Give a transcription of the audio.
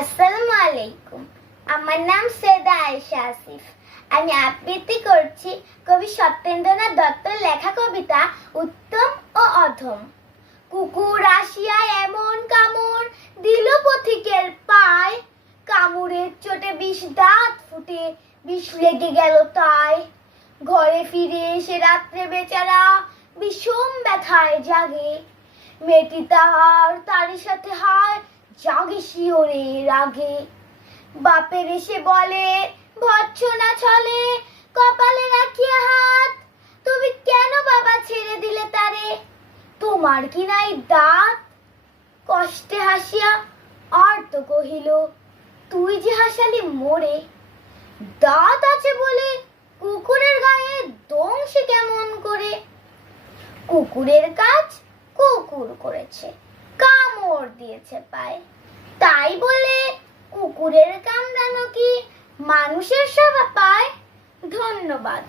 আসসালামু আলাইকুম। আমার নাম সৈয়দা আয়েশা আসিফ। আমি আবৃত্তি করছি কবি সত্যেন্দ্রনাথ দত্তর লেখা কবিতা উত্তম ও অধম। কুকুর আসিয়া এমন কামড় দিল পথিকের পায়, কামড়ের চোটে বিষ দাঁত ফুটে বিষ লেগে গেল তাই। ঘরে ফিরে এসে রাত্রে বেচারা বিষম ব্যথায় জাগে, মেয়েটি তারই সাথে হায় জাগে শিওরে রাগে। বাপের এসে বলে ভর্ৎসনা ছলে, কপালে রাখিয়া হাত, তুমি কেন বাবা ছেড়ে দিলে তারে, তোমার কি নাই দাঁত? কষ্টে হাসিয়া আর তো কহিল, তুই যে হাসালি মোরে, দাঁত আছে বলে কুকুরের গায়ে দংশে কেমন করে। কুকুরের কাজ কুকুর করেছে, কামড় দিয়েছে পায়, তাই বলে কুকুরের কামড়ানো কি মানুষের সেবা পায়? ধন্যবাদ।